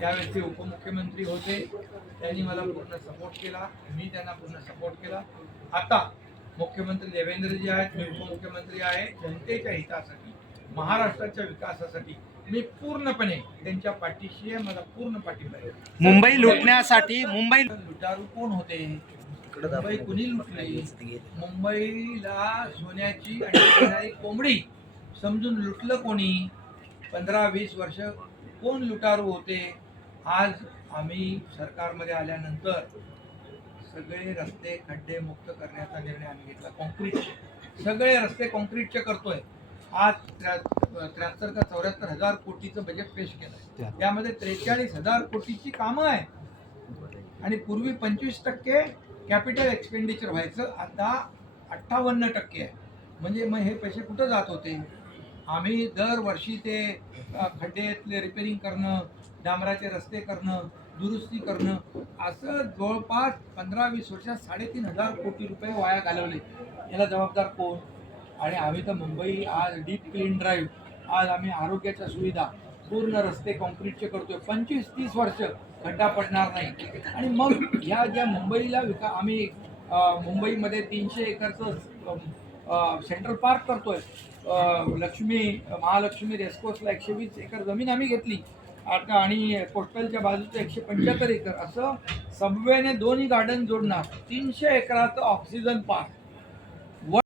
त्यावेळेस ते उपमुख्यमंत्री होते. त्यांनी मला पूर्ण सपोर्ट केला. मी त्यांना पूर्ण सपोर्ट केला. आता मुख्यमंत्री देवेंद्रजी आहेत. मी उपमुख्यमंत्री आहे. जनतेच्या हितासाठी महाराष्ट्राच्या विकासासाठी मी पूर्णपणे त्यांच्या पाठीशी आहे. मला पूर्ण पाठिंबा आहे. मुंबई लुटण्यासाठी मुंबई लुटारू कोण होते? मुंबई कुणी लुटली? मुंबईला सोन्याची आणि कोंबडी समजून लुटलं कोणी? पंधरा वीस वर्ष कोण लुटारू होते? आज आम्ही सरकारमध्ये आल्यानंतर सगळे रस्ते खड्डे मुक्त करण्याचा निर्णय आम्ही घेतला. कॉन्क्रीटचे सगळे रस्ते कॉन्क्रीटचे करतोय. आज त्र्याहत्तर का चौऱ्याहत्तर हजार कोटीचं बजेट पेश केलंय. त्यामध्ये त्रेचाळीस हजार कोटीची कामं आहेत. आणि पूर्वी पंचवीस टक्के कॅपिटल एक्सपेंडिचर व्हायचं आता अठ्ठावन्न टक्के आहे. म्हणजे मग हे पैसे कुठं जात होते? आम्ही दरवर्षी ते खड्डेतले रिपेरिंग करणं डांबराचे रस्ते करणं दुरुस्ती करणं असं जवळपास पंधरा वीस वर्षात साडेतीन हजार कोटी रुपये वाया घालवले. याला जबाबदार कोण? आणि आम्ही तर मुंबई आज डीप क्लीन ड्राईव्ह आज आम्ही आरोग्याच्या सुविधा पूर्ण रस्ते कॉन्क्रीटचे करतोय. पंचवीस तीस वर्ष खड्डा पडणार नाही. आणि मग ह्या ज्या मुंबईला विका आम्ही मुंबईमध्ये तीनशे एकरचं सेंट्रल पार्क करतोय. लक्ष्मी महालक्ष्मी रेस्कोर्सला एकशे वीस एकर जमीन आम्ही घेतली. आता आणि कोस्टलच्या बाजूचं एकशे पंच्याहत्तर एकर असं सबवेने दोन्ही गार्डन जोडणार. तीनशे एकराचं ऑक्सिजन पार्क